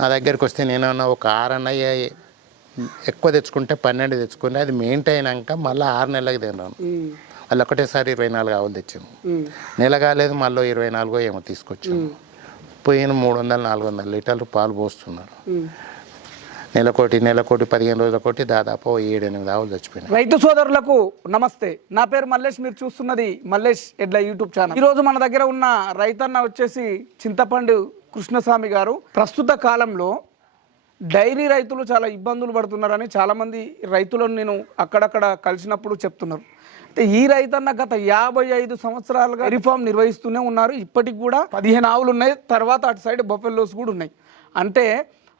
నా దగ్గరికి వస్తే నేనన్నా ఒక ఆరు అన్నయ్య ఎక్కువ తెచ్చుకుంటే పన్నెండు తెచ్చుకుని అది మెయింటైన్ అయినాక మళ్ళీ ఆరు నెలలకు తిన్నాను వాళ్ళు ఒకటేసారి ఇరవై నాలుగు ఆవులు తెచ్చాము నెల కాలేదు మళ్ళీ ఇరవై నాలుగో ఏమో తీసుకొచ్చాము పోయిన మూడు వందలు నాలుగు వందల లీటర్లు పాలు పోస్తున్నారు. నెలకోటి నెలకోటి పదిహేను రోజులకోటి దాదాపు ఏడు ఎనిమిది ఆవులు చచ్చిపోయినాయి. రైతు సోదరులకు నమస్తే. నా పేరు మల్లేష్ మీరు చూస్తున్నది మల్లేష్ ఎడ్ల యూట్యూబ్ ఛానల్. ఈరోజు మన దగ్గర ఉన్న రైతన్న వచ్చేసి చింతపండు కృష్ణస్వామి గారు ప్రస్తుత కాలంలో డైరీ రైతులు చాలా ఇబ్బందులు పడుతున్నారని చాలామంది రైతులను నేను అక్కడక్కడ కలిసినప్పుడు చెప్తున్నారు. అయితే ఈ రైతన్న గత యాభై ఐదు సంవత్సరాలుగా డైరీ ఫామ్ నిర్వహిస్తూనే ఉన్నారు. ఇప్పటికి కూడా పదిహేను ఆవులు ఉన్నాయి. తర్వాత అటు సైడ్ బొఫెల్లోస్ కూడా ఉన్నాయి. అంటే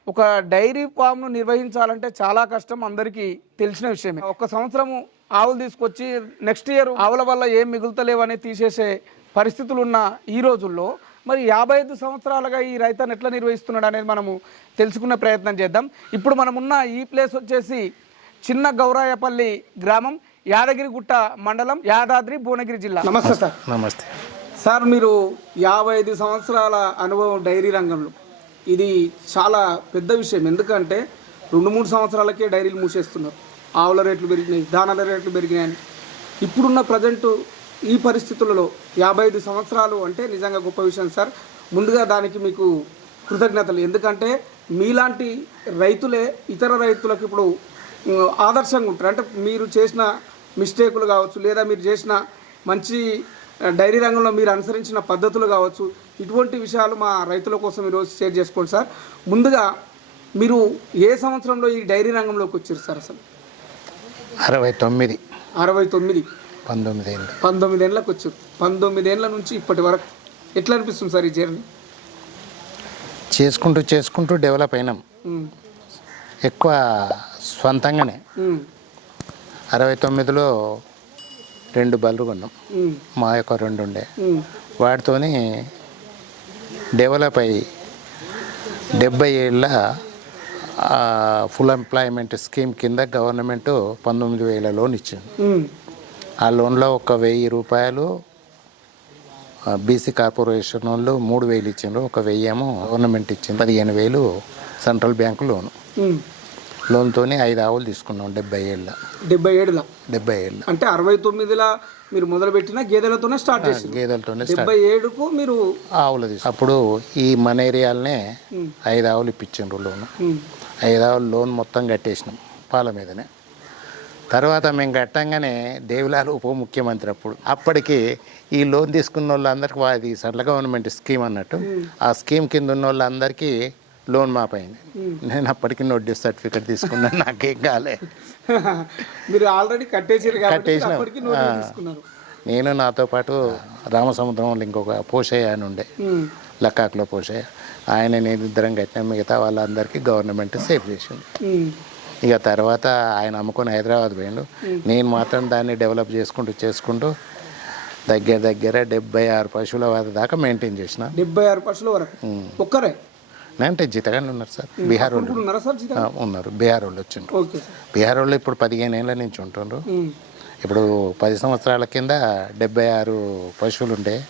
ఒక డైరీ ఫామ్ను నిర్వహించాలంటే చాలా కష్టం అందరికీ తెలిసిన విషయమే. ఒక సంవత్సరము ఆవులు తీసుకొచ్చి నెక్స్ట్ ఇయర్ ఆవుల వల్ల ఏం మిగులుతలేవని తీసేసే పరిస్థితులు ఉన్న ఈ రోజుల్లో మరి యాభై ఐదు సంవత్సరాలుగా ఈ రైతాన్ని ఎట్లా నిర్వహిస్తున్నాడు అనేది మనము తెలుసుకునే ప్రయత్నం చేద్దాం. ఇప్పుడు మనమున్న ఈ ప్లేస్ వచ్చేసి చిన్న గౌరాయపల్లి గ్రామం యాదగిరిగుట్ట మండలం యాదాద్రి భువనగిరి జిల్లా. నమస్తే సార్. నమస్తే. సార్ మీరు యాభై ఐదు సంవత్సరాల అనుభవం డైరీ రంగంలో. ఇది చాలా పెద్ద విషయం. ఎందుకంటే రెండు మూడు సంవత్సరాలకే డైరీలు మూసేస్తున్నారు. ఆవుల రేట్లు పెరిగినాయి దానాల రేట్లు పెరిగినాయని ఇప్పుడున్న ప్రజెంట్ ఈ పరిస్థితులలో యాభై ఐదు సంవత్సరాలు అంటే నిజంగా గొప్ప విషయం సార్. ముందుగా దానికి మీకు కృతజ్ఞతలు. ఎందుకంటే మీలాంటి రైతులే ఇతర రైతులకు ఇప్పుడు ఆదర్శంగా ఉంటారు. అంటే మీరు చేసిన మిస్టేకులు కావచ్చు లేదా మీరు చేసిన మంచి డైరీ రంగంలో మీరు అనుసరించిన పద్ధతులు కావచ్చు ఇటువంటి విషయాలు మా రైతుల కోసం ఈరోజు షేర్ చేసుకోండి సార్. ముందుగా మీరు ఏ సంవత్సరంలో ఈ డైరీ రంగంలోకి వచ్చారు సార్ అసలు? అరవై తొమ్మిది. అరవై తొమ్మిది. పంతొమ్మిది ఏళ్ళు పంతొమ్మిది ఏళ్ళకి వచ్చారు పంతొమ్మిది ఏళ్ళ నుంచి ఇప్పటి వరకు ఎట్లా అనిపిస్తుంది సార్ ఈ జర్నీ? చేసుకుంటూ చేసుకుంటూ డెవలప్ అయినాం. ఎక్కువ స్వంతంగానే. ఉమ్, అరవై తొమ్మిదిలో రెండు బళ్ళు కొన్నాం. మా యొక్క రెండు ఉండే. వాటితోని డెవలప్ అయ్యి డెబ్బై ఏళ్ళ ఫుల్ ఎంప్లాయ్మెంట్ స్కీమ్ కింద గవర్నమెంట్ పంతొమ్మిది వేల లోన్ ఇచ్చింది. ఆ లోన్లో ఒక వెయ్యి రూపాయలు బీసీ కార్పొరేషన్ వాళ్ళు మూడు వేలు ఇచ్చిండ్రు. ఒక వెయ్యి ఏమో గవర్నమెంట్ ఇచ్చింది. పదిహేను వేలు సెంట్రల్ బ్యాంకు లోను. లోన్తోని ఐదు ఆవులు తీసుకున్నాం డెబ్బై ఏళ్ళ. డెబ్బై ఏడులా? డెబ్బై ఏళ్ళ. అంటే అరవై తొమ్మిదిలా మీరు మొదలుపెట్టిన గేదెలతోనే స్టార్ట్ చేసింది గేదెలతోనే డెబ్బై ఏడుకు మీరు ఆవులు తీసుకు అప్పుడు ఈ మన ఏరియాలనే ఐదు ఆవులు ఇప్పించిండ్రు లోను. ఐదు ఆవులు లోన్ మొత్తం కట్టేసినాం పాల మీదనే. తర్వాత మేము కట్టంగానే దేవిలాల్ ఉప ముఖ్యమంత్రి అప్పుడు. అప్పటికి ఈ లోన్ తీసుకున్న వాళ్ళందరికీ అది సెంట్రల్ గవర్నమెంట్ స్కీమ్ అన్నట్టు. ఆ స్కీమ్ కింద ఉన్న వాళ్ళందరికీ లోన్ మాపైంది. నేను అప్పటికి నోటీస్ సర్టిఫికేట్ తీసుకున్నాను నాకేం కాలే. మీరు ఆల్రెడీ కట్టేసారు కాబట్టి కట్టేసినాం. నేను నాతో పాటు రామసముద్రంలో ఇంకొక పోషయ్య అని ఉండే. లక్కాకులో పోషయ్య. ఆయన నేను ఇద్దరం కట్టిన. మిగతా వాళ్ళందరికీ గవర్నమెంట్ సేవ్ చేసింది. ఇక తర్వాత ఆయన అమ్ముకొని హైదరాబాద్ పోయిండు. నేను మాత్రం దాన్ని డెవలప్ చేసుకుంటూ చేసుకుంటూ దగ్గర దగ్గర డెబ్బై ఆరు పశువుల వద్ద దాకా మెయింటైన్ చేసిన. డెబ్బై ఆరు పర్సెంట్ వరకు? ఒక్కరే? అంటే జీతగానే ఉన్నారు సార్. బీహార్ వాళ్ళు. ఉన్నారా బీహార్ వాళ్ళు వచ్చిండ్రు. బీహార్ వాళ్ళు ఇప్పుడు పదిహేను ఏళ్ళ నుంచి ఉంటుండ్రు. ఇప్పుడు పది సంవత్సరాల కింద డెబ్బై ఆరు పశువులు ఉంటే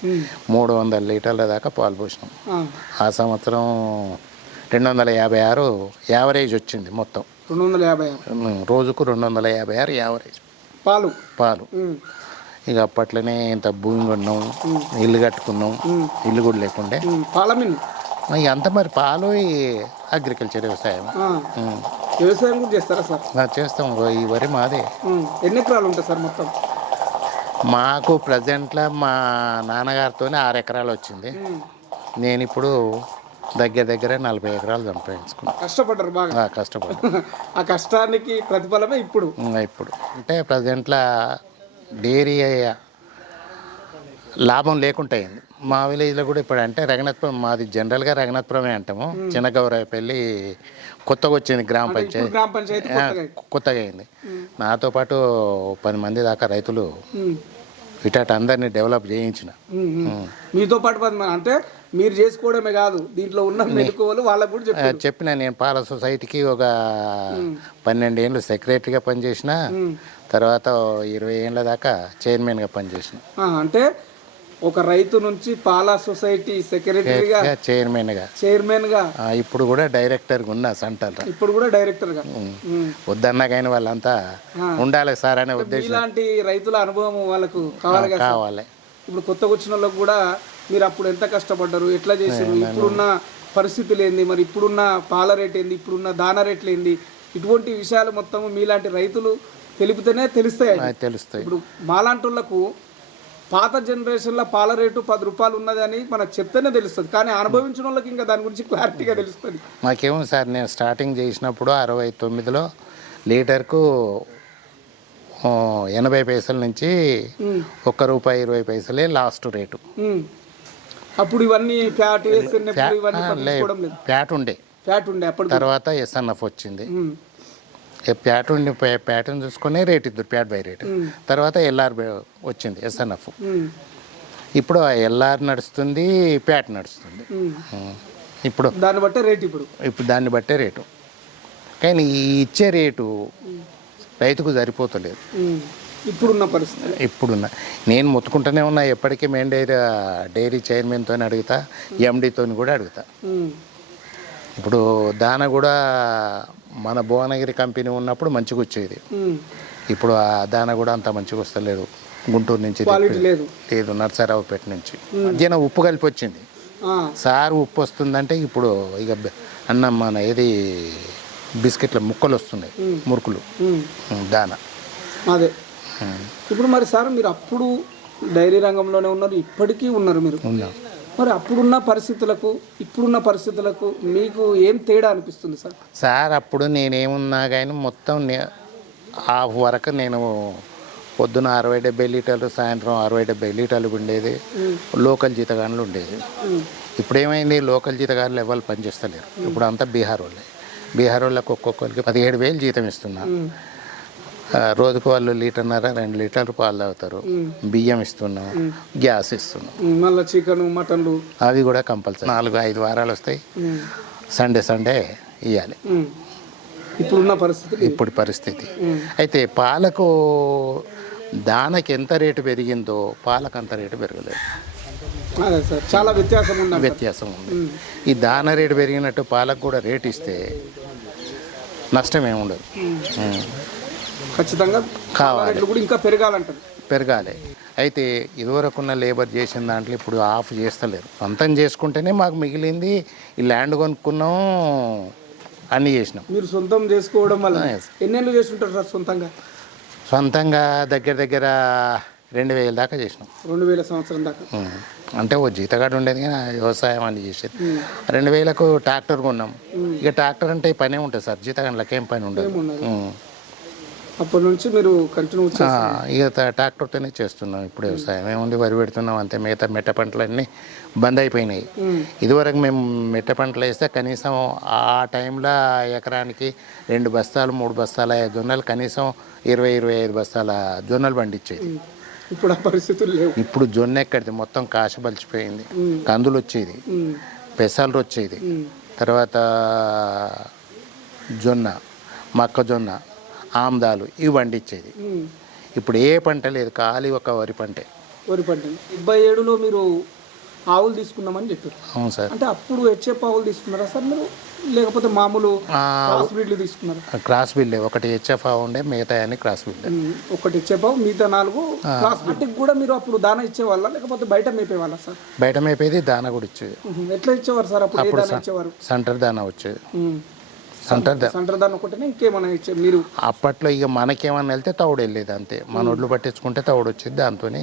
మూడు వందల లీటర్ల దాకా పాలు పోసినాం. ఆ సంవత్సరం రెండు వందల యాభై ఆరు యావరేజ్ వచ్చింది మొత్తం. రెండు వందల యాభై. ఆరు రోజుకు రెండు వందల యాభై ఆరు యావరేజ్. పాలు. పాలు. ఇక అప్పట్లోనే ఇంత భూమి కొన్నాం ఇల్లు కట్టుకున్నాం ఇల్లు కూడా లేకుండే. పాల మిల్లు. ఇక అంత మరి పాలు ఈ అగ్రికల్చర్ వ్యవసాయం. వ్యవసాయం కూడా చేస్తారా సార్? చేస్తాం ఈ వరి మాదే. ఎన్ని ఎకరాలు ఉంటాయి సార్ మొత్తం? మాకు ప్రజెంట్లో మా నాన్నగారితో ఆరు ఎకరాలు వచ్చింది. నేను ఇప్పుడు దగ్గర దగ్గర నలభై ఎకరాలు సంపాదించుకున్నాను కష్టపడ్డారు బాగా. కష్టపడి ఆ కష్టానికి ప్రతిఫలమే ఇప్పుడు. ఇప్పుడు. అంటే ప్రజెంట్లో డైరీ లాభం లేకుండా అయింది. మా విలేజ్లో కూడా ఇప్పుడు అంటే రఘునాథపురం మాది జనరల్గా రఘునాథపురమే అంటాము. చిన్న గౌరవపల్లి కొత్తగా వచ్చింది గ్రామ పంచాయతీ. గ్రామ పంచాయతీ కొత్తగా అయింది. నాతో పాటు పది మంది దాకా రైతులు ఇటాట అందరినీ డెవలప్ చేయించిన. మీతో పాటు అంటే మీరు చేసుకోవడమే కాదు దీంట్లో ఉన్న మెలకువలు వాళ్ళకు కూడా చెప్పారు. చెప్పిన నేను పాల సొసైటీకి ఒక పన్నెండు ఏళ్ళు సెక్రటరీగా పనిచేసిన తర్వాత ఇరవై ఏళ్ళ దాకా చైర్మన్గా పనిచేసిన. అంటే ఒక రైతు నుంచి పాలా సొసైటీ సెక్రటరీగా చైర్మన్గా చైర్మన్గా ఇప్పుడు కూడా డైరెక్టర్గా ఉన్నా సెంటర్ ఇప్పుడు కూడా డైరెక్టర్గా ఉమ్. వద్దన్నా కానీ వాళ్ళంతా ఉండాలి సార్ అనే ఉద్దేశం. ఇలాంటి రైతుల అనుభవం వాళ్ళకు కావాలి? కావాలి. ఇప్పుడు కొత్తగా వచ్చిన వాళ్ళకు కూడా మీరు అప్పుడు ఎంత కష్టపడ్డారు? ఎట్లా చేసారు ఇప్పుడున్న పరిస్థితులు ఏంది మరి ఇప్పుడున్న పాల రేట్ ఏంది? ఇప్పుడున్న దాన రేట్లు ఏంది? ఇటువంటి విషయాలు మొత్తం మీలాంటి రైతులు తెలిపితేనే తెలుస్తాయి తెలుస్తాయి. ఇప్పుడు మాలాంటి పాత జనరేషన్లో పాల రేటు పది రూపాయలు ఉన్నదని మనకు చెప్తేనే తెలుస్తుంది. కానీ అనుభవించిన వాళ్ళకి ఇంకా దాని గురించి క్లారిటీగా తెలుస్తుంది. మాకేమో సార్ నేను స్టార్టింగ్ చేసినప్పుడు అరవై తొమ్మిదిలో లీటర్కు ఎనభై పైసల నుంచి ఒక్క రూపాయి ఇరవై పైసలే లాస్ట్ రేటు. అప్పుడు ఇవన్నీ ఫ్యాట్ వేస్తున్నప్పుడు ఇవన్నీ పట్టించుకోవడం లేదు. ప్యాట్ ఉండే. ఫ్యాట్ ఉండే అప్పుడు తర్వాత ఎస్ఎన్ఎఫ్ వచ్చింది. ప్యాట్ ఉండి ప్యా- ప్యాట్ని చూసుకొని రేట్ ఇద్దరు ప్యాట్ బై రేట్. తర్వాత ఎల్ఆర్ వచ్చింది ఎస్ఎన్ఎఫ్. ఇప్పుడు ఎల్ఆర్ నడుస్తుంది ప్యాట్ నడుస్తుంది. ఇప్పుడు దాన్ని బట్టే రేట్ ఇప్పుడు. ఇప్పుడు దాన్ని బట్టే రేటు. కానీ ఈ ఇచ్చే రేటు రైతుకు సరిపోతలేదు. ఇప్పుడున్న పరిస్థితి. ఇప్పుడున్న. నేను మొత్తుకుంటూనే ఉన్నా ఎప్పటికీ మెయిన్ డైరీ డైరీ చైర్మన్తో అడుగుతా ఎండితో కూడా అడుగుతా. ఇప్పుడు దాన కూడా మన భువనగిరి కంపెనీ ఉన్నప్పుడు మంచిగా వచ్చేది. ఇప్పుడు ఆ దాన కూడా అంత మంచిగా వస్తలేదు. గుంటూరు నుంచి లేదు. నర్సరావుపేట నుంచి. మధ్యన ఉప్పు కలిపి వచ్చింది. సార్ ఉప్పు వస్తుందంటే ఇప్పుడు ఇక అన్నం మన ఏది బిస్కెట్ల ముక్కలు వస్తున్నాయి మురుకులు. దాన. అదే. ఇప్పుడు మరి సార్ మీరు అప్పుడు డైరీ రంగంలోనే ఉన్నారు ఇప్పటికీ ఉన్నారు మీరు. మరి అప్పుడున్న పరిస్థితులకు ఇప్పుడున్న పరిస్థితులకు మీకు ఏం తేడా అనిపిస్తుంది సార్? సార్ అప్పుడు నేనేమున్నా కానీ మొత్తం నే- హాఫ్ వరకు నేను పొద్దున అరవై డెబ్బై లీటర్లు సాయంత్రం అరవై డెబ్బై లీటర్లు ఉండేది లోకల్ జీతగానులు ఉండేది. ఇప్పుడు ఏమైంది లోకల్ జీతగానులు ఎవరు పనిచేస్తలేరు. ఇప్పుడు అంతా బీహార్ వాళ్ళే. బీహార్ వాళ్ళకి ఒక్కొక్కరికి పదిహేడు వేలు జీతం ఇస్తున్నా. ఆ, రోజుకు వాళ్ళు లీటర్న్నర రెండు లీటర్లు పాలు తాగుతారు. బియ్యం ఇస్తున్నాం గ్యాస్ ఇస్తున్నాం. మళ్ళా చికెన్ మటన్లు? అవి కూడా కంపల్సరీ. నాలుగు ఐదు వారాలు వస్తాయి. సండే సండే ఇవ్వాలి. ఇప్పుడున్న పరిస్థితులు ఇవి. ఇప్పుడు పరిస్థితి. అయితే పాలకు దానకి ఎంత రేటు పెరిగిందో పాలకు అంత రేటు పెరగలేదు. చాలా వ్యత్యాసం ఉన్నది వ్యత్యాసం ఉంది. ఈ దాన రేటు పెరిగినట్టు పాలకు కూడా రేటు ఇస్తే నష్టం ఏమి ఉండదు ఉం. ఖచ్చితంగా కావాలి. కూడా ఇంకా పెరగాలంటారు పెరగాలి. అయితే ఇదివరకున్న లేబర్ చేసిన దాంట్లో ఇప్పుడు ఆఫ్ చేస్తలేరు. సొంతం చేసుకుంటేనే మాకు మిగిలింది. ఈ ల్యాండ్ కొనుక్కున్నాం అన్నీ చేసినాం. మీరు సొంతం చేసుకోవడం వల్ల. ఎన్నేళ్ళు చేస్తుంటారు సార్ సొంతంగా? సొంతంగా దగ్గర దగ్గర రెండు వేల దాకా చేసినాం. రెండు వేల సంవత్సరం దాకా. అంటే ఓ జీతగాడు ఉండేది కానీ వ్యవసాయం అని చేసేది. రెండు వేలకు ట్రాక్టర్ కొన్నాం. ఇక ట్రాక్టర్ అంటే ఈ పనే ఉంటుంది సార్? జీతగాళ్ళకి ఏం పని ఉండదు. అప్పటి నుంచి మీరు కంటిన్యూ ఇక ట్రాక్టర్తోనే చేస్తున్నాం ఇప్పుడు వ్యవసాయం. ఏముంది వరి పెడుతున్నాం అంతే మిగతా మెట్ట పంటలన్నీ బంద్ అయిపోయినాయి. ఇదివరకు మేము మెట్ట పంటలు వేస్తే కనీసం ఆ టైంలో ఎకరానికి రెండు బస్తాలు మూడు బస్తాల జొన్నలు కనీసం ఇరవై ఇరవై ఐదు బస్తాల జొన్నలు పండించేది. ఇప్పుడు ఆ పరిస్థితులు లేవు. ఇప్పుడు జొన్న ఎక్కడిది? మొత్తం కాశబలిచిపోయింది కందులు వచ్చేది. పెసలు వచ్చేది. తర్వాత జొన్న మొక్కజొన్న ఆమ్దాలు ఇవి పండించేది. ఇప్పుడు ఏ పంట లేదు ఖాళీ ఒక వరి పంటే. వరి పంట. డెబ్బై ఏడులో మీరు ఆవులు తీసుకున్నామని చెప్పారు. అవును సార్. అంటే అప్పుడు హెచ్ఎఫ్ ఆవులు తీసుకున్నారా సార్ మీరు? లేకపోతే మామూలు క్రాస్ బ్రీడ్లు తీసుకున్నారా? క్రాస్ బిల్లే ఒకటి హెచ్ఎఫ్ ఉండే మిగతా అని క్రాస్ ఉమ్. ఒకటి హెచ్ఎఫ్ ఆవు మిగతా నాలుగు క్రాస్ వాటికి కూడా మీరు అప్పుడు దాన ఇచ్చేవాళ్ళ? లేకపోతే బయట మేపేవాళ్ళ సార్? బయట మేపేది దాన కూడా ఇచ్చేది. ఎట్లా ఇచ్చేవారు సార్ అప్పుడు? దాన ఇచ్చేవారు? సెంటర్ దాన వచ్చేది. సెంటర్ దా సెంటర్ దాన ఒకటేనే ఇంకేమైనా ఇచ్చే మీరు అప్పట్లో ఇక మనకేమన్నా వెళ్తే తౌడు వెళ్ళేది అంతే. మన ఒడ్లు పట్టించుకుంటే తౌడు వచ్చేది దాంతోనే.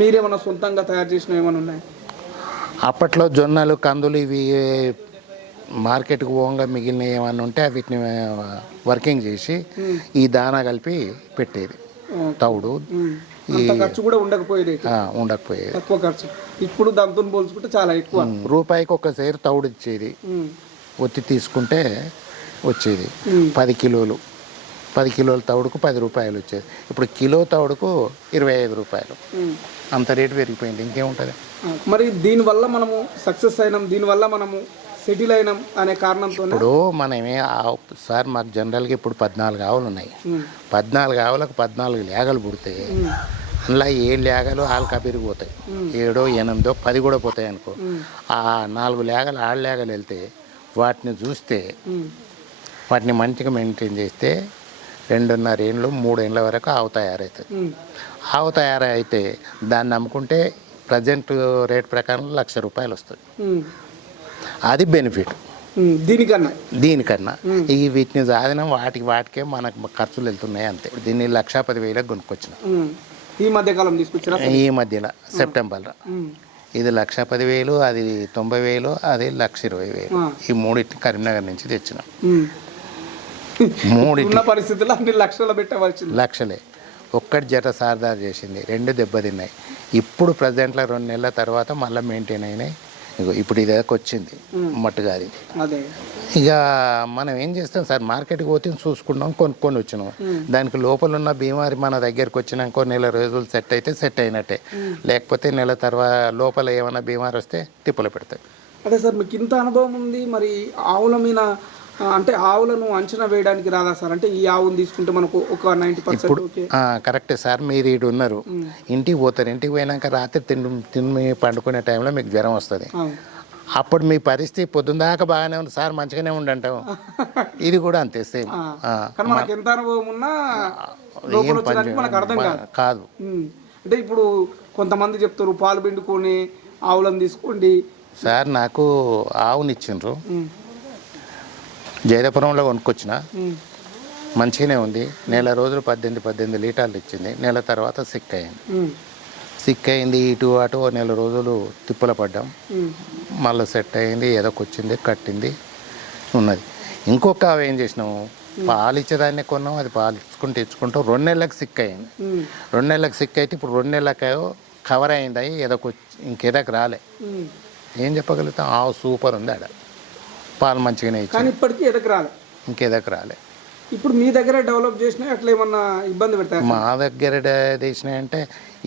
మీరేమైనా సొంతంగా తయారు చేసిన ఏమైనా ఉన్నాయి? అప్పట్లో జొన్నలు కందులు ఇవి మార్కెట్కి పోగా మిగిలిన ఏమన్నా ఉంటే వీటిని వర్కింగ్ చేసి ఈ దానా కలిపి పెట్టేది. తౌడు ఖర్చు కూడా ఉండకపోయేది ఉండకపోయేది. తక్కువ ఖర్చు. ఇప్పుడు దాంతో పోల్చుకుంటే చాలా ఎక్కువ. రూపాయికి ఒక సేరు తౌడు ఇచ్చేది. ఒత్తి తీసుకుంటే వచ్చేది. పది కిలోలు. పది కిలోల తౌడుకు పది రూపాయలు వచ్చేది. ఇప్పుడు కిలో తౌడుకు ఇరవై ఐదు రూపాయలు. అంత రేటు పెరిగిపోయింది. ఇంకేముంటుంది? మరి దీనివల్ల మనము సక్సెస్ అయినాం. దీనివల్ల మనము సెటిల్ అయినాం అనే కారణంతో ఇప్పుడు మనమే ఆ- సార్ మాకు జనరల్గా ఇప్పుడు పద్నాలుగు ఆవులు ఉన్నాయి. పద్నాలుగు ఆవులకు పద్నాలుగు లేగలు పుడితే అందులో ఏడు లేగలు ఆల్కా పెరిగిపోతాయి. ఏడో ఎనిమిదో పది కూడా పోతాయి అనుకో. ఆ నాలుగు లేగలు ఆరు లేగలు వెళ్తే వాటిని చూస్తే వాటిని మంచిగా మెయింటైన్ చేస్తే రెండున్నర ఏళ్ళు మూడు ఏళ్ళ వరకు ఆవు తయారవుతుంది. ఆవు తయారైతే దాన్ని అమ్ముకుంటే ప్రజెంట్ రేట్ ప్రకారం లక్ష రూపాయలు వస్తుంది. అది బెనిఫిట్. దీనికన్నా? దీనికన్నా. ఈ వీటిని సాధిన వాటికి వాటికే మనకు ఖర్చులు వెళ్తున్నాయి అంతే. దీన్ని లక్షా పది వేలకు కొనుక్కొచ్చిన ఈ మధ్య కాలం తీసుకొచ్చారా? ఈ మధ్యలో సెప్టెంబర్లో. ఇది లక్ష పదివేలు అది తొంభై వేలు అది లక్ష ఇరవై వేలు. ఈ మూడింటిని కరీంనగర్ నుంచి తెచ్చినాం. మూడింటి. ఉన్న పరిస్థితుల్లో అన్ని లక్షలు పెట్టవలసింది. లక్షలే. ఒక్కటి జట సారదార్ చేసింది. రెండు దెబ్బతిన్నాయి ఇప్పుడు ప్రజెంట్లో రెండు నెలల తర్వాత మళ్ళీ మెయింటైన్ అయినాయి. ఇప్పుడు ఇది వచ్చింది మట్టుగారి అదే. ఇక మనం ఏం చేస్తాం సార్? మార్కెట్కి పోతే చూసుకున్నాం కొనుక్కొని వచ్చినాం. దానికి లోపల ఉన్న బీమారి మన దగ్గరికి వచ్చినాక నెల రోజులు సెట్ అయితే సెట్ అయినట్టే. లేకపోతే నెల తర్వాత లోపల ఏమైనా బీమారి వస్తే తిప్పలు పెడతాయి. అదే సార్ మీకు ఇంత అనుభవం ఉంది. మరి ఆవుల మీద అంటే ఆవులను అంచనా వేయడానికి రాదా సార్? అంటే ఈ ఆవును తీసుకుంటే మనకు ఒక నైంటీ పర్సెంట్ కరెక్టే సార్ మీరు ఇటు ఉన్నారు. ఇంటికి పోతారు. ఇంటికి పోయినాక రాత్రి తిండి తిని పండుకునే టైంలో మీకు జ్వరం వస్తుంది. అప్పుడు మీ పరిస్థితి పొద్దున్న దాకా బాగానే ఉంది. సార్ మంచిగానే ఉండంటాం ఇది కూడా అంతే సేమ్. ఆ. కానీ మనకి ఎంత అనుభవం ఉన్నా లోపల వచ్చేదానికి మనకు అర్థం కాదు. అంటే ఇప్పుడు కొంతమంది చెప్తారు పాలు పిండుకొని ఆవులను తీసుకోండి. సార్ నాకు ఆవునిచ్చిండ్రు. జైదపురంలో కొనుక్కొచ్చిన. మంచిగానే ఉంది. నెల రోజులు పద్దెనిమిది పద్దెనిమిది లీటర్లు ఇచ్చింది. నెల తర్వాత సిక్ అయింది. సిక్ అయింది ఇటు అటు నెల రోజులు తిప్పల పడ్డాం. మళ్ళీ సెట్ అయింది ఏదో వచ్చింది కట్టింది ఉన్నది. ఇంకొక ఏం చేసినాము పాలు ఇచ్చేదాన్ని కొన్నాం. అది పాలు ఇచ్చుకుంటూ ఇచ్చుకుంటూ రెండు నెలలకు సిక్ అయింది. రెండు నెలలకు సిక్ అయితే ఇప్పుడు రెండు నెలలకు కవర్ అయింది అయ్యి ఏదో ఇంకేదాకా రాలే. ఏం చెప్పగలుగుతాం? ఆవు సూపర్ ఉంది ఆడ. పాలు మంచిగానే ఇచ్చి కానీ ఇప్పటికీ ఎదకు రాలే. ఇంకేదాకా రాలే. ఇప్పుడు మీ దగ్గర డెవలప్ చేసినా అట్లా ఏమన్నా ఇబ్బంది పెడతాయి మా దగ్గర తీసినాయంటే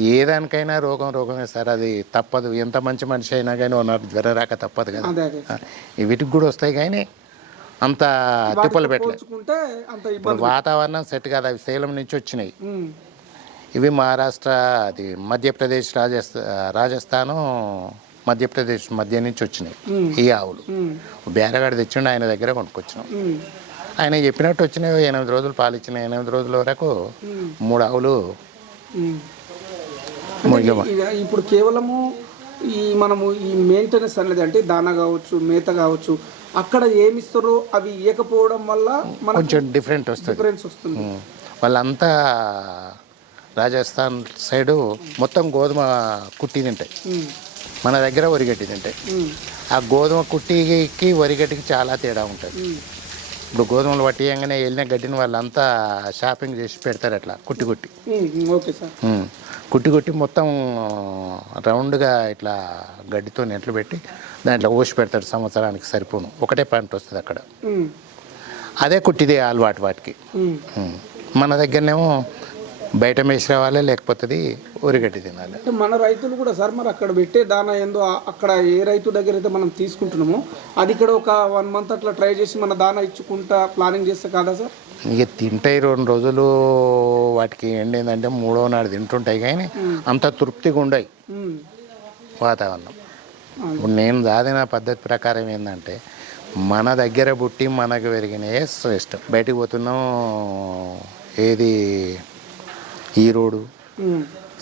ఏ దానికైనా రోగం రోగమే సార్. అది తప్పదు. ఎంత మంచి మనిషి అయినా కానీ ఓనర్ జ్వర రాక తప్పదు కదా. అదే అదే. ఆ, ఈ వీటికి కూడా వస్తాయి కానీ అంత తిప్పలు పెట్టలే. పోల్చుకుంటే అంత ఇబ్బంది ఇప్పుడు వాతావరణం సెట్ కాదు. అవి సేలం నుంచి వచ్చినాయి. ఉమ్, ఇవి మహారాష్ట్ర అది మధ్యప్రదేశ్ రాజస్థా రాజస్థాను మధ్యప్రదేశ్ మధ్య నుంచి వచ్చినాయి. ఈ ఆవులు. బేరగాడు తెచ్చిండు ఆయన దగ్గర కొనుక్కొచ్చినాం. ఆయన చెప్పినట్టు వచ్చినాయి ఎనిమిది రోజులు పాలు ఇచ్చినాయి ఎనిమిది రోజుల వరకు మూడు ఆవులు ఇప్పుడు కేవలము ఈ మనము ఈ మెయింటెనెన్స్ అనేది అంటే దానా కావచ్చు మేత కావచ్చు అక్కడ ఏమి ఇస్తారో అవి ఇవ్వకపోవడం వల్ల కొంచెం డిఫరెంట్ వస్తుంది. డిఫరెన్స్ వస్తుంది. వాళ్ళంతా రాజస్థాన్ సైడు మొత్తం గోధుమ కుట్టి తింటాయి. మన దగ్గర వరిగడ్డి తింటాయి ఆ గోధుమ కుట్టికి వరిగడ్డికి చాలా తేడా ఉంటుంది. ఇప్పుడు గోధుమలు పట్టియంగానే వెళ్ళిన గడ్డిని వాళ్ళంతా షాపింగ్ చేసి పెడతారు అట్లా కుట్టి కుట్టి. Okay sir. కుట్టి కుట్టి మొత్తం రౌండ్గా ఇట్లా గడ్డితో నెట్లు పెట్టి దాంట్లో ఓసి పెడతాడు సంవత్సరానికి సరిపోను. ఒకటే పంట వస్తుంది అక్కడ. అదే కుట్టిదే అలవాటు వాటికి. మన దగ్గరనేమో బయట మేసి రావాలి లేకపోతే ఉరిగడ్డి తినాలి. మన రైతులు కూడా సార్ మరి అక్కడ పెట్టే దానా ఏందో అక్కడ ఏ రైతు దగ్గర అయితే మనం తీసుకుంటున్నామో అది ఇక్కడ ఒక వన్ మంత్ అట్లా ట్రై చేసి మన దానా ఇచ్చుకుంటా ప్లానింగ్ చేస్తే కాదా సార్? ఇక తింటాయి రెండు రోజులు వాటికి ఏంటంటే మూడో నాడు తింటుంటాయి కానీ అంత తృప్తిగా ఉండయి వాతావరణం. ఇప్పుడు నేను సాధిన పద్ధతి ప్రకారం ఏంటంటే మన దగ్గర పుట్టి మనకు పెరిగినాయే శ్రేష్టం. బయటికి పోతున్నాం ఏది ఈరోడు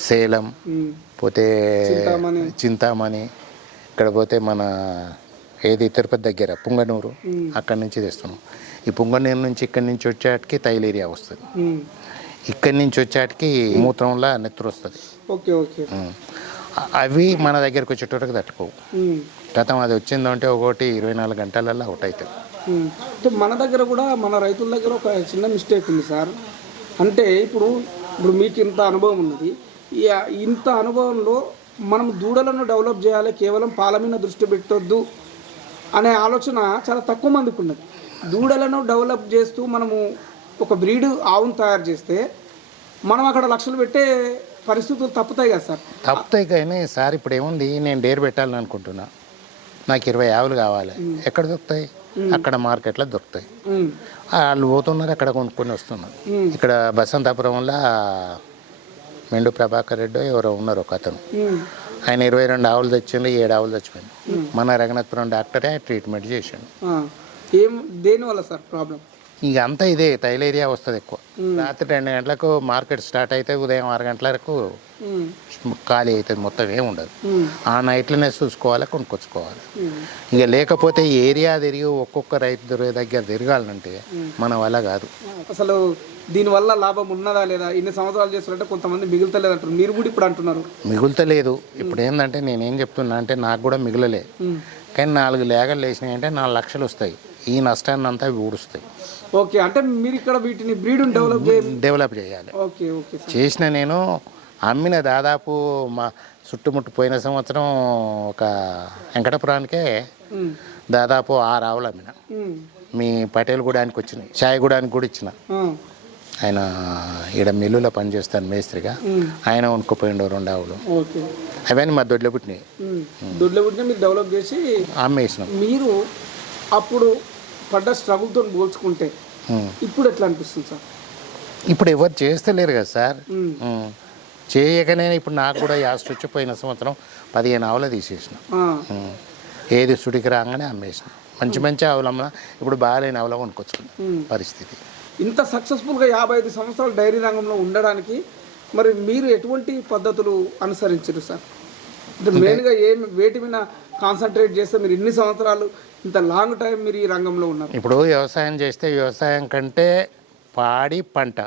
సేలం పోతే చింతామణి. ఇక్కడ పోతే మన ఏది తిరుపతి దగ్గర పుంగనూరు అక్కడి నుంచి తెస్తున్నాం. ఈ పుంగనూరు నుంచి ఇక్కడి నుంచి వచ్చేటికి తైలేరియా వస్తుంది. ఇక్కడి నుంచి వచ్చేటికి మూత్రంలో నెత్తురు వస్తుంది అవి మన దగ్గరికి వచ్చేటోటికి తట్టుకోవు. గతం అది వచ్చిందంటే ఒకటి ఇరవై నాలుగు గంటలలో అవుట్ అవుతుంది. మన దగ్గర కూడా మన రైతుల దగ్గర ఒక చిన్న మిస్టేక్ ఉంది సార్. అంటే ఇప్పుడు ఇప్పుడు మీకు ఇంత అనుభవం ఉన్నది. ఈ ఇంత అనుభవంలో మనం దూడలను డెవలప్ చేయాలి కేవలం పాల మీద దృష్టి పెట్టొద్దు అనే ఆలోచన చాలా తక్కువ మందికి ఉన్నది. దూడలను డెవలప్ చేస్తూ మనము ఒక బ్రీడ్ ఆవును తయారు చేస్తే మనం అక్కడ లక్షలు పెట్టే పరిస్థితులు తప్పుతాయి కదా సార్. తప్పుతాయి కానీ సార్ ఇప్పుడు ఏముంది? నేను డేర్ పెట్టాలని అనుకుంటున్నా. నాకు ఇరవై ఆవులు కావాలి. ఎక్కడ దొరుకుతాయి? అక్కడ మార్కెట్లో దొరుకుతాయి. వాళ్ళు పోతున్నారు అక్కడ కొనుక్కొని వస్తున్నారు. ఇక్కడ బసంతాపురంలో మెండు ప్రభాకర్ రెడ్డి ఎవరో ఉన్నారు ఒక అతను. ఆయన ఇరవై రెండు ఆవులు తెచ్చిండు ఏడు ఆవులు చచ్చిపోయింది మన రఘునాథపురం డాక్టరే ట్రీట్మెంట్ చేసిండు. ఏం దేని వల్ల సార్ ప్రాబ్లం? ఇక అంతా ఇదే తైలేరియా వస్తుంది ఎక్కువ. రాత్రి రెండు గంటలకు మార్కెట్ స్టార్ట్ అయితే ఉదయం ఆరు గంటల వరకు ఖాళీ అవుతుంది మొత్తం ఏమి ఉండదు. ఆ నైట్లోనే చూసుకోవాలి కొనుక్కొచ్చుకోవాలి. ఇక లేకపోతే ఏరియా తిరిగి ఒక్కొక్క రైతు దొరి- దగ్గర తిరగాలంటే మన వల్ల కాదు. అసలు దీనివల్ల లాభం ఉన్నదా లేదా? ఇన్ని సంవత్సరాలు చేస్తున్నట్టే కొంతమంది మిగులుతలేదు అంటారు మీరు కూడా ఇప్పుడు అంటున్నారు. మిగులుతలేదు. ఇప్పుడు ఏంటంటే నేనేం చెప్తున్నా అంటే నాకు కూడా మిగులలే. కానీ నాలుగు లేగలు వేసినాయి అంటే నాలుగు లక్షలు వస్తాయి. ఈ నష్టాన్ని అంతా ఊడుస్తాయి. ఓకే అంటే మీరు ఇక్కడ వీటిని బ్రీడ్ని డెవలప్ డెవలప్ చేయాలి. ఓకే ఓకే చేసిన నేను అమ్మిన దాదాపు మా చుట్టుముట్టు పోయిన సంవత్సరం ఒక వెంకటపురానికే దాదాపు ఆరు ఆవులు అమ్మిన. మీ పటేల్ గూడానికి వచ్చినాయి చాయగూడానికి కూడా ఇచ్చిన. ఆయన ఈడ మిల్లులో పనిచేస్తాను మేస్త్రిగా. ఆయన వండుకుపోయిండు రెండు ఆవులు. అవన్నీ మా దొడ్లో పుట్టినాయి దొడ్ల మీరు డెవలప్ చేసి అమ్మేసినాం. మీరు అప్పుడు పడ్డ స్ట్రగుల్తో పోల్చుకుంటే ఉమ్. ఇప్పుడు ఎట్లా అనిపిస్తుంది సార్? ఇప్పుడు ఎవరు చేస్తలేరు కదా సార్. ఉమ్, ఉమ్. చేయకనే ఇప్పుడు నాకు కూడా యాస్ట్ వచ్చి పోయిన సంవత్సరం పదిహేను ఆవులు తీసేసిన. ఏది సుడికి రాగానే అమ్మేసిన. మంచి మంచి ఆవులు అమ్మినా ఇప్పుడు బాగాలేని ఆవులు కొనుక్కొచ్చుకున్నాం. పరిస్థితి. ఇంత సక్సెస్ఫుల్గా యాభై ఐదు సంవత్సరాలు డైరీ రంగంలో ఉండడానికి మరి మీరు ఎటువంటి పద్ధతులు అనుసరించారు సార్? అంటే మెయిన్గా ఏం వేటి మీద కాన్సన్ట్రేట్ చేస్తే మీరు ఇన్ని సంవత్సరాలు ఇంత లాంగ్ టైం మీరు ఈ రంగంలో ఉన్నారు. ఇప్పుడు వ్యవసాయం చేస్తే వ్యవసాయం కంటే పాడి పంట.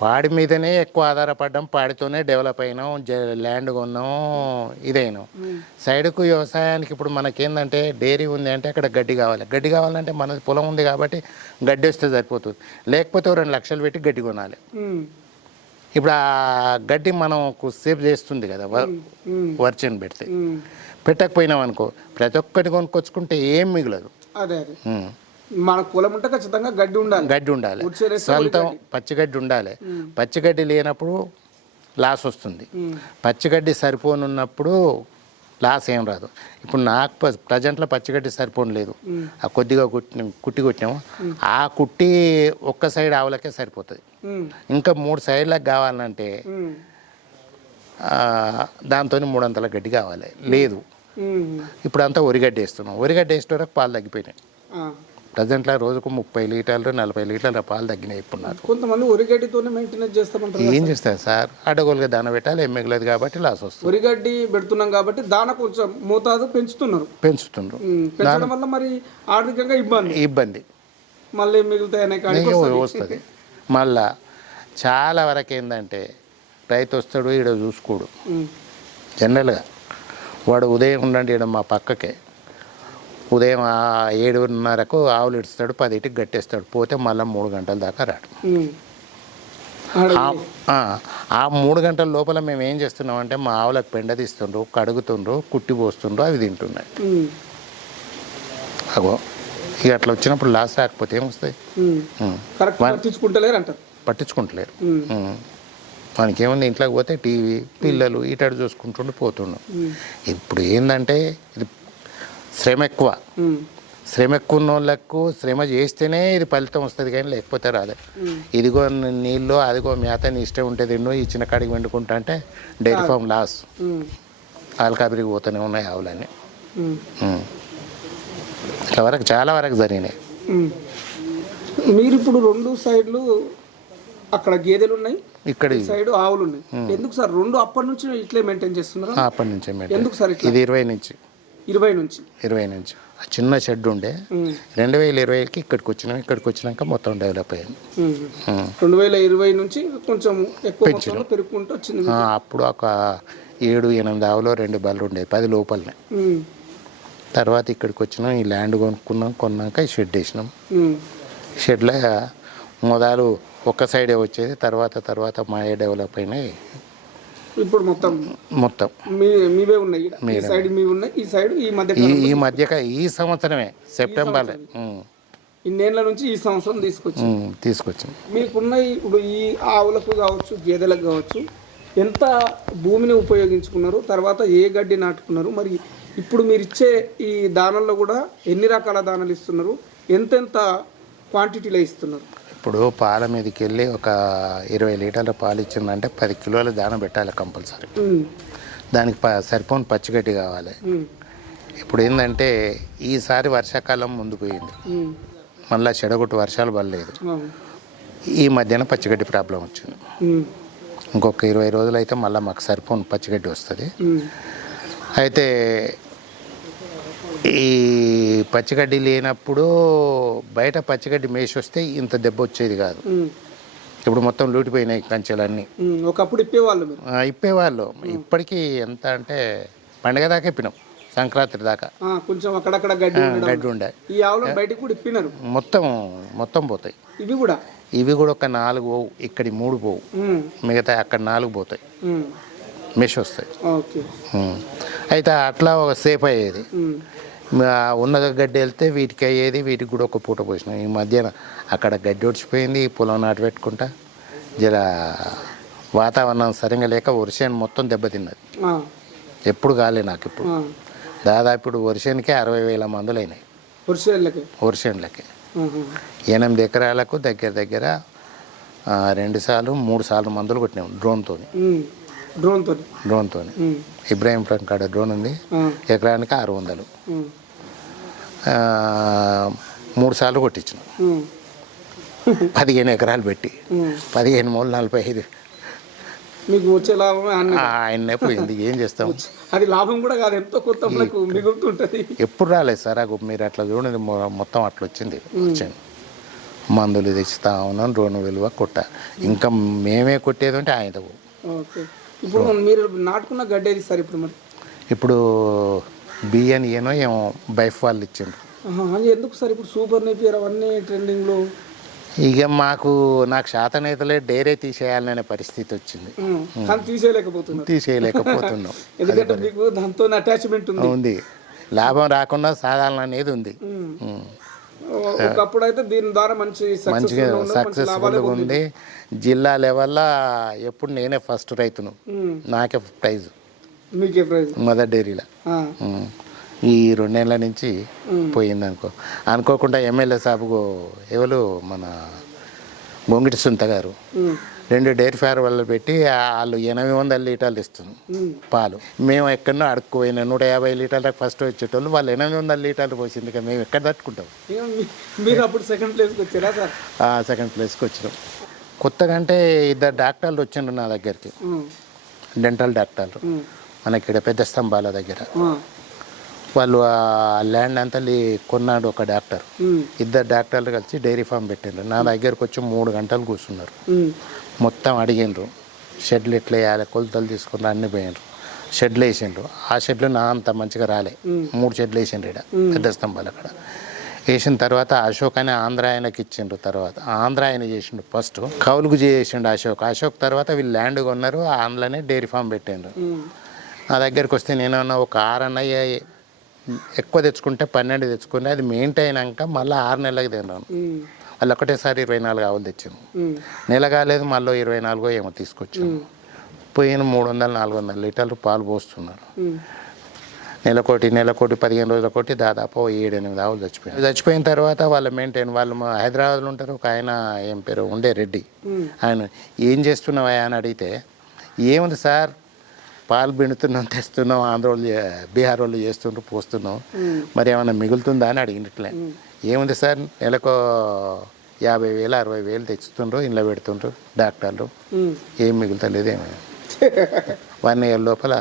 పాడి మీదనే ఎక్కువ ఆధారపడ్డాం పాడితోనే డెవలప్ అయినాం ల్యాండ్ కొన్నాం ఇదైనాం. సైడ్కు వ్యవసాయానికి ఇప్పుడు మనకేందంటే డైరీ ఉంది అంటే అక్కడ గడ్డి కావాలి. గడ్డి కావాలంటే మనది పొలం ఉంది కాబట్టి గడ్డి వస్తే సరిపోతుంది. లేకపోతే రెండు లక్షలు పెట్టి గడ్డి కొనాలి. ఇప్పుడు ఆ గడ్డి మనం సేవ్ చేస్తుంది కదా వర్చన్ పెడితే. పెట్టకపోయినాం అనుకో ప్రతి ఒక్కటి కొనుక్కొచ్చుకుంటే ఏం మిగలదు. అదే. మనకు పొలం ఉంటే ఖచ్చితంగా గడ్డి ఉండాలి. గడ్డి ఉండాలి. సొంతం పచ్చిగడ్డి ఉండాలి. పచ్చిగడ్డి లేనప్పుడు లాస్ వస్తుంది. పచ్చిగడ్డి సరిపోనున్నప్పుడు లాస్ ఏం రాదు. ఇప్పుడు నాకు ప్రజెంట్లో పచ్చిగడ్డి సరిపోను లేదు. ఆ కొద్దిగా కుట్టి కుట్టి కొట్టినాము? ఆ కుట్టి ఒక్క సైడ్ ఆవులకే సరిపోతుంది. ఇంకా మూడు సైడ్లకు కావాలంటే దాంతో మూడంతల గడ్డి కావాలి. లేదు. ఇప్పుడు అంతా ఒరిగడ్డి వేస్తున్నాం. ఒరిగడ్డి వేసే వరకు పాలు తగ్గిపోయినాయి. ప్రజెంట్లో రోజుకు ముప్పై లీటర్లు నలభై లీటర్ల పాలు తగ్గినాయి ఇప్పుడు నాకు. కొంతమంది ఒరిగడ్డితోనే మెయింటెనెన్స్ చేస్తామంటారు ఏం చేస్తారు సార్? అడ్డగోలుగా దాన పెట్టాలి ఏం మిగలేదు కాబట్టి లాస్ వస్తుంది. ఒరిగడ్డి పెడుతున్నాం కాబట్టి దాన కొంచెం మోతాదు పెంచుతున్నారు. ఉమ్, పెంచడం వల్ల మరి ఆర్థికంగా ఇబ్బంది. ఇబ్బంది. మళ్ళీ ఇక వస్తుంది. మళ్ళా చాలా వరకు ఏంటంటే రైతు వస్తాడు ఈడ చూసుకోడు. జనరల్గా వాడు ఉదయం ఉండండి ఈడ మా పక్కకే. ఉదయం ఏడున్నరకు ఆవులు ఇడుస్తాడు పదిటికి గట్టేస్తాడు. పోతే మళ్ళీ మూడు గంటల దాకా రాడు. ఆ- మూడు గంటల లోపల మేము ఏం చేస్తున్నాం అంటే మా ఆవులకు పెండ తీస్తుండ్రు కడుగుతుండ్రు కుట్టి పోస్తుండ్రు అవి తింటున్నాయి. అగో ఇక అట్లా వచ్చినప్పుడు లాస్ రాకపోతే ఏమొస్తాయి? పట్టించుకుంటలేరు. మనకేముంది ఇంట్లోకి పోతే టీవీ పిల్లలు ఇటాడు చూసుకుంటుండి పోతుండు. ఇప్పుడు ఏంటంటే ఇది శ్రమ ఎక్కువ శ్రమ ఎక్కువ ఉన్న వాళ్ళకు శ్రమ చేస్తేనే ఇది ఫలితం వస్తుంది కానీ లేకపోతే రాదు. ఇదిగో నీళ్ళు అదిగో మేత నీ ఇష్టం ఉంటే తిన్ను ఇచ్చిన కాడికి వండుకుంటా అంటే డైరీ ఫామ్ లాస్. ఆల్కాబరికి పోతూనే ఉన్నాయి ఆవులన్నీ. ఇట్లా వరకు చాలా వరకు జరిగినాయి. మీరు ఇప్పుడు రెండు సైడ్లు అక్కడ గేదెలు ఉన్నాయి ఇక్కడ సైడ్ ఆవులు ఉన్నాయి ఎందుకు సార్? రెండు అప్పటి నుంచి ఇట్లే మెయింటైన్ చేస్తున్నారు? అప్పటి నుంచే ఎందుకు సార్ ఇది ఇరవై నుంచి. ఇరవై నుంచి. ఇరవై నుంచి. ఆ చిన్న షెడ్ ఉండే. రెండు వేల ఇరవైకి ఇక్కడికి వచ్చినాం ఇక్కడికి వచ్చినాక మొత్తం డెవలప్ అయింది. ఉమ్. రెండు వేల ఇరవై నుంచి కొంచెం ఎక్కువ పెరుగుకుంటూ వచ్చింది అప్పుడు ఒక ఏడు ఎనిమిది ఆవులో రెండు బళ్ళు ఉండేది పది లోపలనే. తర్వాత ఇక్కడికి వచ్చినాం ఈ ల్యాండ్ కొనుక్కున్నాం కొన్నాక ఈ షెడ్ వేసినాం. షెడ్లో మొదలు ఒక్క సైడే వచ్చేది తర్వాత తర్వాత మాయే డెవలప్ అయినాయి. ఇప్పుడు మొత్తం మొత్తం. మీ మీవే ఉన్నాయి. ఈడ. ఈ సైడ్ మీవి ఉన్నాయి ఈ సైడ్ ఈ మధ్య ఈ ఈ మధ్యక ఈ సంవత్సరమే సెప్టెంబర్ ఇన్నేళ్ళ నుంచి ఈ సంవత్సరం తీసుకొచ్చి తీసుకొచ్చాం. మీకున్న ఈ- ఇప్పుడు ఈ ఆవులకు కావచ్చు గేదెలకు కావచ్చు ఎంత భూమిని ఉపయోగించుకున్నారు తర్వాత ఏ గడ్డి నాటుకున్నారు మరి ఇప్పుడు మీరు ఇచ్చే ఈ దానాల్లో కూడా ఎన్ని రకాల దానాలు ఇస్తున్నారు ఎంతెంత క్వాంటిటీలో ఇస్తున్నారు? ఇప్పుడు పాల మీదకి వెళ్ళి ఒక ఇరవై లీటర్ల పాలు ఇచ్చిందంటే పది కిలోల దాన పెట్టాలి కంపల్సరీ. దానికి సరిపోని పచ్చిగడ్డి కావాలి. ఇప్పుడు ఏంటంటే ఈసారి వర్షాకాలం ముందు పోయింది. మళ్ళీ చెడగొట్టు వర్షాలు పడలేదు. ఈ మధ్యన పచ్చిగడ్డి ప్రాబ్లం వచ్చింది. ఇంకొక ఇరవై రోజులు అయితే మళ్ళీ మాకు సరిపోని పచ్చిగడ్డి వస్తుంది. అయితే ఈ పచ్చిగడ్డి లేనప్పుడు బయట పచ్చిగడ్డి మేసి వస్తే ఇంత దెబ్బ వచ్చేది కాదు. ఇప్పుడు మొత్తం లూటిపోయినాయి కంచెలన్నీ. ఒకప్పుడు ఇప్పేవాళ్ళు ఇప్పేవాళ్ళు. ఇప్పటికీ ఎంత అంటే పండగ దాకా ఇప్పినాం సంక్రాంతి దాకా. కొంచెం అక్కడక్కడ గడ్డి గడ్డి ఉండే. ఈ ఆవులను బయటకు కూడా ఇప్పినారు? మొత్తం మొత్తం పోతాయి. ఇవి కూడా? ఇవి కూడా ఒక నాలుగు పోవు ఇక్కడి మూడు పోవు. మిగతా అక్కడ నాలుగు పోతాయి. మెష్ వస్తాయి. అయితే అట్లా ఒక సేఫ్ అయ్యేది. ఉన్న గడ్డి వెళ్తే వీటికి అయ్యేది వీటికి కూడా ఒక పూట పోసినాం. ఈ మధ్యన అక్కడ గడ్డి ఒడిచిపోయింది ఈ పొలం నాటు పెట్టుకుంటా. జర వాతావరణం సరిగా లేక వర్షాన్ని మొత్తం దెబ్బతిన్నది. ఎప్పుడు కాలే నాకు ఇప్పుడు. దాదాపు ఇప్పుడు వర్షానికే అరవై వేల మందులు అయినాయి. ఆహా. ఎనిమిది ఎకరాలకు దగ్గర దగ్గర రెండు సార్లు మూడు సార్లు మందులు కొట్టినాం డ్రోన్తో డ్రోన్తో డ్రోన్తో ఉమ్, ఇబ్రాహీంపట్నం కాడ డ్రోన్ ఉంది. ఎకరానికి ఆరు వందలు మూడు సార్లు కొట్టించిన. పదిహేను ఎకరాలు పెట్టి. పదిహేను మూడు నలభై ఐదు. మీకు వచ్చే లాభం అన్న. ఆ, ఆయన్నే పోయింది. ఏం చేస్తాం? అది లాభం కూడా కాదు. ఎంతో కొత్త మిగులుతుంటది. ఎప్పుడు రాలేదు సార్. మీరు అట్లా చూడండి. మొత్తం అట్లా వచ్చింది. వచ్చాను మందులు తెచ్చుతా ఉన్నాం. డ్రోన్ విలువ కొట్ట. ఇంకా మేమే కొట్టేది అంటే ఆయన ఓకే. ఇప్పుడు మీరు నాటుకున్న గడ్డి ఏది సార్ ఇప్పుడు మరి? ఇప్పుడు బియ్యని ఏనో ఏమో బైఫ్ వాళ్ళు ఇచ్చిండ్రు. ఎందుకు సార్ ఇప్పుడు సూపర్ నేపియర్ అవన్నీ ట్రెండింగ్లో? ఇక మాకు నాకు శాతనైతలే డైరీ తీసేయాలనే పరిస్థితి వచ్చింది. కానీ తీసేయలేకపోతున్నారు. తీసేయలేకపోతున్నాం. ఎందుకంటే మీకు దాంతో అటాచ్మెంట్ ఉంది. లాభం రాకుండా సాధారణ అనేది ఉంది ఒకప్పుడు అయితే దీని ద్వారా మంచి మంచిగా సక్సెస్ఫుల్గా ఉంది. జిల్లా లెవెల్లో ఎప్పుడు నేనే ఫస్ట్ రైతును. ఉమ్. నాకే ప్రైజ్ మీకే ప్రైజ్ మదర్ డైరీలో. ఈ రెండేళ్ళ నుంచి పోయింది అనుకో అనుకోకుండా ఎమ్మెల్యే సాబుకు ఎవరు మన గొంగిటి సుంత గారు. ఉమ్, రెండు డైరీ ఫేర్ వల్ల పెట్టి వాళ్ళు ఎనిమిది వందల లీటర్లు ఉమ్. పాలు. మేము ఎక్కడో అడుక్కుపోయినా నూట యాభై లీటర్లకు ఫస్ట్ వచ్చేటోళ్ళు వాళ్ళు ఎనిమిది వందల లీటర్లు పోసింది ఇక మేము ఎక్కడ తట్టుకుంటాం? మీరు అప్పుడు సెకండ్ ప్లేస్కి వచ్చారా సార్? సెకండ్ ప్లేస్కి వచ్చినాం. కొత్తగా అంటే ఇద్దరు డాక్టర్లు వచ్చిండ్రు నా దగ్గరికి. డెంటల్ డాక్టర్లు. మనకి ఇక్కడ పెద్ద స్తంభాల దగ్గర. వాళ్ళు ఆ ల్యాండ్ అంతా లీ- కొన్నాడు ఒక డాక్టర్. ఇద్దరు డాక్టర్లు కలిసి డైరీ ఫామ్ పెట్టిండ్రు. నా దగ్గరకు వచ్చి మూడు గంటలు కూర్చున్నారు. మొత్తం అడిగిండ్రు. షెడ్లు ఎట్లా వేయాలి కొలతలు తీసుకుని అన్ని పోయిండ్రు. షెడ్లు వేసిండ్రు. ఆ షెడ్లు నా అంత మంచిగా రాలే. మూడు షెడ్లు వేసిండ్రు ఇక్కడ పెద్ద స్తంభాలు అక్కడ వేసిన తర్వాత అశోక్ అని ఆంధ్ర ఆయనకి ఇచ్చిండ్రు తర్వాత. ఆంధ్ర ఆయన చేసిండు ఫస్ట్ కౌలుకు చేసిండు అశోక్. అశోక్ తర్వాత వీళ్ళు ల్యాండ్ కొన్నారు ఆంధ్రనే డైరీ ఫామ్ పెట్టిండ్రు. నా దగ్గరికి వస్తే నేనన్నా ఒక ఆరు అన్నయ్య ఎక్కువ తెచ్చుకుంటే పన్నెండు తెచ్చుకుని అది మెయింటైన్ అయినాక మళ్ళీ ఆరు నెలలకు తిన్నాను. వాళ్ళు ఒకటేసారి ఇరవై నాలుగు ఆవులు తెచ్చాము నెల కాలేదు మళ్ళీ ఇరవై నాలుగో ఏమో తీసుకొచ్చాము పోయిన మూడు వందలు నాలుగు వందల లీటర్లు పాలు పోస్తున్నారు. నెలకోటి నెలకోటి పదిహేను రోజుల కోటి దాదాపు ఏడు ఎనిమిది ఆవులు చచ్చిపోయాయి చచ్చిపోయిన తర్వాత వాళ్ళు మెయింటైన్ వాళ్ళు హైదరాబాద్లో ఉంటారు ఒక ఆయన ఏం పేరు ఉండే రెడ్డి. ఆయన ఏం చేస్తున్నావా అని అడిగితే ఏముంది సార్ పాలు పిండుతున్నాం తెస్తున్నాం ఆంధ్ర వాళ్ళు బీహార్ వాళ్ళు చేస్తుండ్రు పోస్తున్నాం. మరి ఏమైనా మిగులుతుందా అని అడిగినట్లే ఏముంది సార్? నెలకు యాభై వేలు అరవై వేలు తెచ్చుతుండ్రు ఇంట్లో పెడుతుండ్రు డాక్టర్లు. ఏం మిగులుతలేదు ఏమి. వన్ ఇయర్ లోపల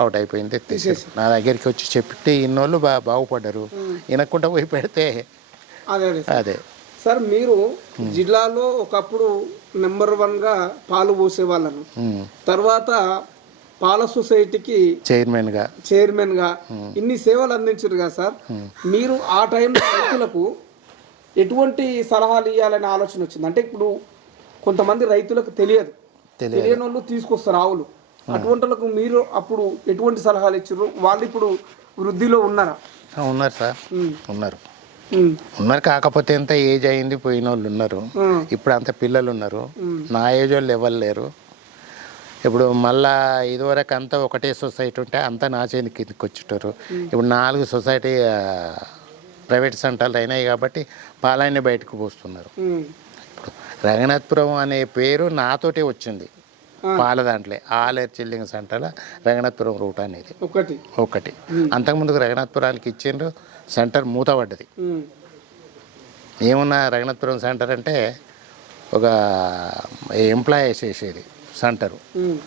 అవుట్ అయిపోయింది ఎత్తేసారు నా దగ్గరికి వచ్చి చెప్పితే ఇన్నోళ్ళు బాగా బాగుపడ్డారు. వినకుండా పోయి పెడితే అదే సార్. మీరు జిల్లాలో ఒకప్పుడు నెంబర్ వన్గా పాలు పోసేవాళ్ళను. తర్వాత పాల సొసైటీకి చైర్మన్గా. చైర్మన్గా ఇన్ని సేవలు అందించారు కదా సార్ మీరు ఆ టైంలో రైతులకు ఎటువంటి సలహాలు ఇవ్వాలనే ఆలోచన వచ్చింది? అంటే ఇప్పుడు కొంతమంది రైతులకు తెలియదు. తెలియని వాళ్ళు తీసుకొస్తారు ఆవులు. అటువంటి వాళ్ళకు మీరు అప్పుడు ఎటువంటి సలహాలు ఇచ్చారు వాళ్ళు ఇప్పుడు వృద్ధిలో ఉన్నారా? ఉన్నారు సార్. ఉన్నారు. ఉన్నారు కాకపోతే ఎంత ఏజ్ అయింది పోయిన వాళ్ళు ఉన్నారు ఇప్పుడు అంత పిల్లలు ఉన్నారు. నా ఏజ్ వాళ్ళు ఎవరు లేరు. ఇప్పుడు మళ్ళా ఇదివరకు అంతా ఒకటే సొసైటీ ఉంటే అంతా నా చేతి కిందకి వచ్చేటారు. ఇప్పుడు నాలుగు సొసైటీ ప్రైవేట్ సెంటర్లు అయినాయి కాబట్టి పాలన్నీ బయటకు పోస్తున్నారు. ఇప్పుడు రంగనాథపురం అనే పేరు నాతోటే వచ్చింది. పాల దాంట్లో ఆలేరు చిల్లింగ్ సెంటర్ల రంగనాథపురం రూట్ అనేది. ఒకటి. ఒకటి. అంతకుముందుకు రఘునాథపురానికి ఇచ్చిండ్రు సెంటర్ మూతపడ్డది. ఏమున్నా రఘునాథపురం సెంటర్ అంటే ఒక ఎంప్లాయీస్ చేసేది. సెంటరు ఉమ్.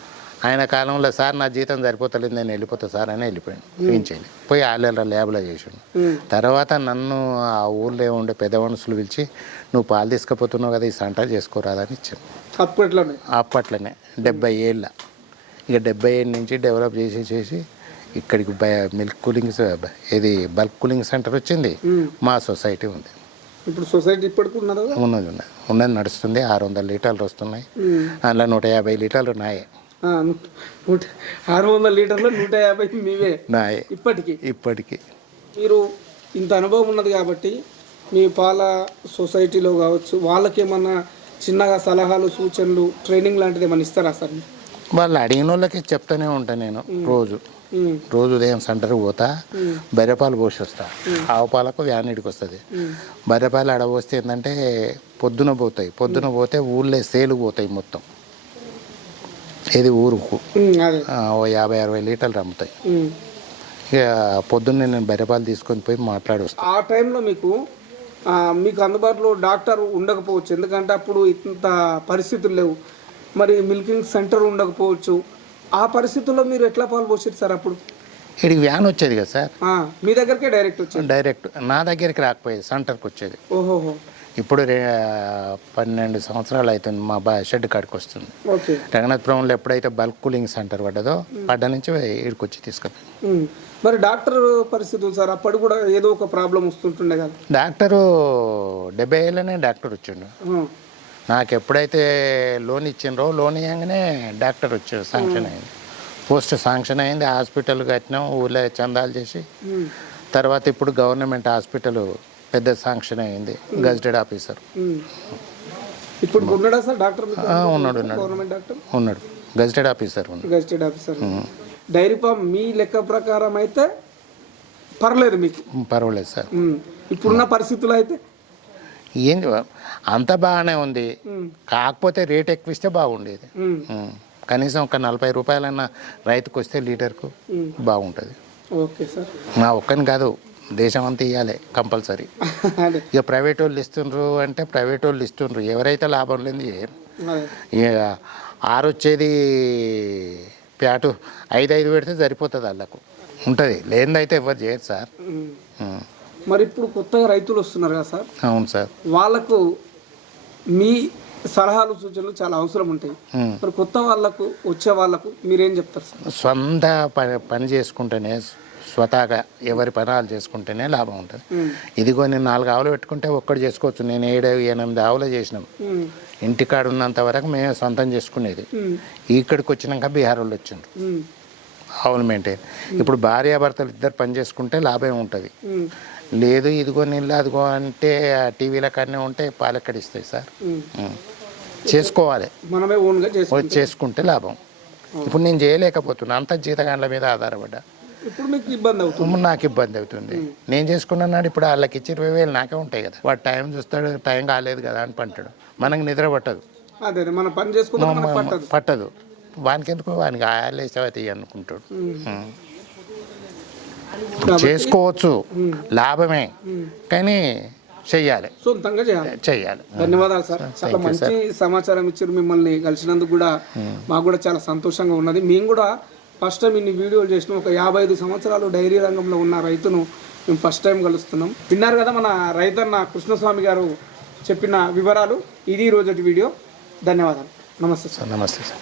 ఆయన కాలంలో సార్ నా జీతం సరిపోతలేదు నేను వెళ్ళిపోతా సార్ అని వెళ్ళిపోయాను పెంచేది పోయి ఆలేళ్ళ ల్యాబ్లో చేసాడు. ఉమ్. తర్వాత నన్ను ఆ ఊళ్ళో ఉండే పెద్ద మనుషులు పిలిచి నువ్వు పాలు తీసుకుపోతున్నావు కదా ఈ సెంటర్ చేసుకోరాదని ఇచ్చాను అప్పట్లోనే? అప్పట్లోనే. డెబ్బై ఏళ్ళ. ఇక డెబ్బై ఏళ్ళ నుంచి డెవలప్ చేసి చేసి ఇక్కడికి మిల్క్ కూలింగ్ స- ఇది బల్క్ కూలింగ్ సెంటర్ వచ్చింది. మా సొసైటీ ఉంది. ఇప్పుడు సొసైటీ ఇప్పటికి ఉన్నదా? ఉన్నది ఉన్నది. ఉన్నది నడుస్తుంది. ఆరు వందల లీటర్లు వస్తున్నాయి. అందులో నూట యాభై లీటర్లు నాయే ఆరు వందల లీటర్లు నూట యాభై మీవే నాయే ఇప్పటికి? ఇప్పటికి. మీరు ఇంత అనుభవం ఉన్నది కాబట్టి మీ పాల సొసైటీలో కావచ్చు వాళ్ళకేమన్నా చిన్నగా సలహాలు సూచనలు ట్రైనింగ్ లాంటిది ఏమన్నా ఇస్తారా సార్? వాళ్ళు అడిగిన వాళ్ళకి చెప్తానే ఉంటాను నేను రోజు. రోజు ఉదయం సెంటర్కి పోతా బర్రెపాలు పోసి వస్తా ఆవు పాలకు వ్యాన్ ఇడికి వస్తుంది బర్రెపాలు ఆడబోస్తే ఏంటంటే పొద్దున పోతాయి. పొద్దున పోతే ఊళ్ళో సేలు పోతాయి మొత్తం. ఇది ఊరుకు ఓ యాభై అరవై లీటర్లు అమ్ముతాయి. ఇక పొద్దున్నే నేను బర్రెపాలు తీసుకొని పోయి మాట్లాడి వస్తాను ఆ టైంలో మీకు మీకు అందుబాటులో డాక్టర్ ఉండకపోవచ్చు. ఎందుకంటే అప్పుడు ఇంత పరిస్థితులు లేవు. మరి మిల్కింగ్ సెంటర్ ఉండకపోవచ్చు. ఆ పరిస్థితుల్లో మీరు ఎట్లా పాల్పోసారు సార్ అప్పుడు? ఇడికి వ్యాన్ వచ్చేది కదా సార్. మీ దగ్గరికే డైరెక్ట్ వచ్చారు డైరెక్ట్. నా దగ్గరికి రాకపోయేది సెంటర్కి వచ్చేది. ఓహోహో. ఇప్పుడు పన్నెండు సంవత్సరాలు అవుతుంది మా బా షెడ్ కాడికి వస్తుంది. రంగనాథపురంలో ఎప్పుడైతే బల్క్ కూలింగ్ సెంటర్ పడ్డదో పడ్డ నుంచి ఇక్కడికి వచ్చి తీసుకెళ్ళి ఉమ్. మరి డాక్టర్ పరిస్థితులు సార్ అప్పుడు కూడా ఏదో ఒక ప్రాబ్లం వస్తుంటుండే కదా? డాక్టరు డెబ్బై ఏళ్ళనే డాక్టర్ వచ్చిండు. నాకు ఎప్పుడైతే లోన్ ఇచ్చిండ్రో లోన్ ఇవ్వగానే డాక్టర్ వచ్చాడు శాంక్షన్ అయింది. పోస్ట్ శాంక్షన్ అయింది హాస్పిటల్ కట్టినాం ఊళ్ళో చందాలు చేసి. తర్వాత ఇప్పుడు గవర్నమెంట్ హాస్పిటల్ పెద్ద శాంక్షన్ అయింది గజిటెడ్ ఆఫీసర్. ఇప్పుడు ఉన్నాడా సార్ డాక్టర్? ఉన్నాడు ఉన్నాడు. ఉన్నాడు. Gazetted officer gazetted officer. Dairy farm మీ లెక్క ప్రకారం అయితే పర్లేదు మీకు. పర్వాలేదు సార్. ఇప్పుడున్న పరిస్థితులు అయితే ఏం అంత బాగానే ఉంది. కాకపోతే రేట్ ఎక్కువ ఇస్తే బాగుండేది. కనీసం ఒక నలభై రూపాయలన్నా రైతుకు వస్తే లీటర్కు. బాగుంటుంది. Okay sir. నా ఒక్కని కాదు దేశం అంతా ఇవ్వాలి కంపల్సరీ. ఇక ప్రైవేట్ వాళ్ళు ఇస్తుండ్రు అంటే ప్రైవేట్ వాళ్ళు ఇస్తుండ్రు. ఎవరైతే లాభం లేని ఇక ఆరు వచ్చేది ప్యాటు ఐదు ఐదు పెడితే సరిపోతుంది వాళ్ళకు. ఉంటుంది. లేనిదైతే ఎవరు చేయరు సార్. మరి ఇప్పుడు కొత్తగా రైతులు వస్తున్నారు కదా సార్? అవును సార్. వాళ్ళకు మీ సలహాలు సూచనలు చాలా అవసరం ఉంటాయి. మరి కొత్త వాళ్ళకు వచ్చే వాళ్ళకు మీరేం చెప్తారు సార్? సొంత పని పని చేసుకుంటేనే స్వతహాగా ఎవరి పనాలు చేసుకుంటేనే లాభం ఉంటుంది. ఇదిగో నేను నాలుగు ఆవులు పెట్టుకుంటే ఒక్కడు చేసుకోవచ్చు. నేను ఏడు ఎనిమిది ఆవులు చేసినాం. ఇంటికాడ ఉన్నంత వరకు మేమే సొంతం చేసుకునేది. ఇక్కడికి వచ్చినాక బీహార్ వాళ్ళు వచ్చిండ్రు ఆవులు మెయింటైన్ ఇప్పుడు భార్యాభర్తలు ఇద్దరు పని చేసుకుంటే లాభం ఉంటుంది లేదు ఇదిగో నీళ్ళు అదిగో అంటే టీవీల కన్నా ఉంటే పాలు ఎక్కడ ఇస్తాయి సార్. చేసుకోవాలి. మనమే ఓన్గా చేసుకుంటే. లాభం. ఇప్పుడు నేను చేయలేకపోతున్నా అంత జీతగాండ్ల మీద ఆధారపడ్డా. ఇప్పుడు మీకు ఇబ్బంది అవుతుంది. తుమ్ము నాకు ఇబ్బంది అవుతుంది. నేను చేసుకున్నాడు ఇప్పుడు వాళ్ళకి ఇచ్చి ఇరవై వేలు నాకే ఉంటాయి కదా. వాడు టైం చూస్తాడు టైం కాలేదు కదా అని పంటాడు. మనకు నిద్ర పట్టదు. అదే అదే మనం పని చేసుకుంటే మనకు పట్టదు. పట్టదు. వానికి ఎందుకు వానికి ఆయాలేసేవతి అనుకుంటాడు ఉం. కాబట్టి చేసుకోవచ్చు. లాభమే. కానీ చెయ్యాలి. సొంతంగా చేయాలి. చెయ్యాలి. ధన్యవాదాలు సార్. చాలా మంచి సమాచారం ఇచ్చారు మిమ్మల్ని. కలిసినందుకు కూడా మాకు కూడా చాలా సంతోషంగా ఉన్నది. మేము కూడా ఫస్ట్ టైం ఇన్ని వీడియోలు చేసినాం. ఒక యాభై ఐదు సంవత్సరాలు డైరీ రంగంలో ఉన్న రైతును మేము ఫస్ట్ టైం కలుస్తున్నాం. విన్నారు కదా మన రైతన్న కృష్ణస్వామి గారు చెప్పిన వివరాలు. ఇది రోజటి వీడియో. ధన్యవాదాలు. నమస్తే సార్ నమస్తే సార్